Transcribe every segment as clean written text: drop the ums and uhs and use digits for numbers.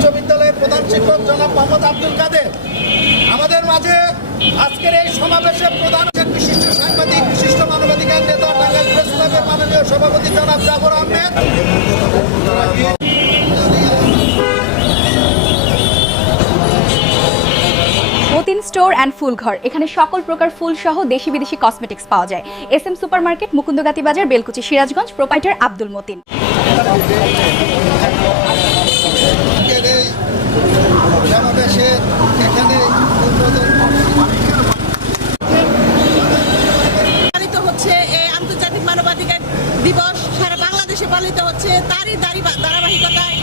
বিশ্ববিদ্যালয়ের প্রধান শিক্ষক জনাব মোহাম্মদ আব্দুল কাদের আমাদের মাঝে আজকের এই সমাবেশে প্রধান বিশিষ্ট সাংবাদিক, বিশিষ্ট মানবাধিকার নেতা, টাঙ্গাইল প্রেস ক্লাবের মাননীয় সভাপতি জনাব জাফর আহমেদ। মতিন স্টোর অ্যান্ড ফুল ঘর, এখানে সকল প্রকার ফুল সহ দেশি বিদেশি কসমেটিক্স পাওয়া যায়। SM সুপার মার্কেট, মুকুন্দগাতি বাজার, বেলকুচি, সিরাজগঞ্জ। প্রোপাইটার আব্দুল মতিন। পালিত হচ্ছে এই আন্তর্জাতিক মানবাধিকার দিবস, সারা বাংলাদেশে পালিত হচ্ছে, তারই ধারাবাহিকতায়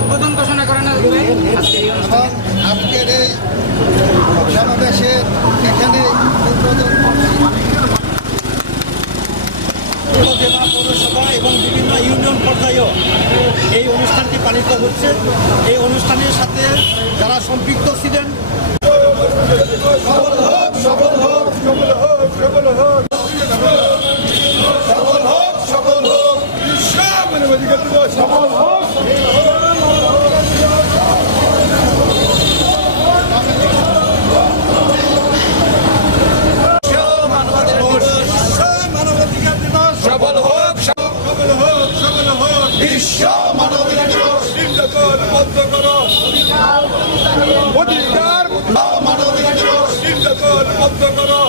উদ্বোধন ঘোষণা করেন আজকের এই সমাবেশে এখানে জেলা, পৌরসভা এবং বিভিন্ন ইউনিয়ন পর্যায়েও এই অনুষ্ঠানটি পালিত হচ্ছে। এই অনুষ্ঠানের সাথে যারা সম্পৃক্ত ছিলেন বিশ্ব মানবাধিকার দিবস নির্যাতন বন্ধ করো, অধিকার মানবাধিকার দিবস নির্যাতন বন্ধ করো।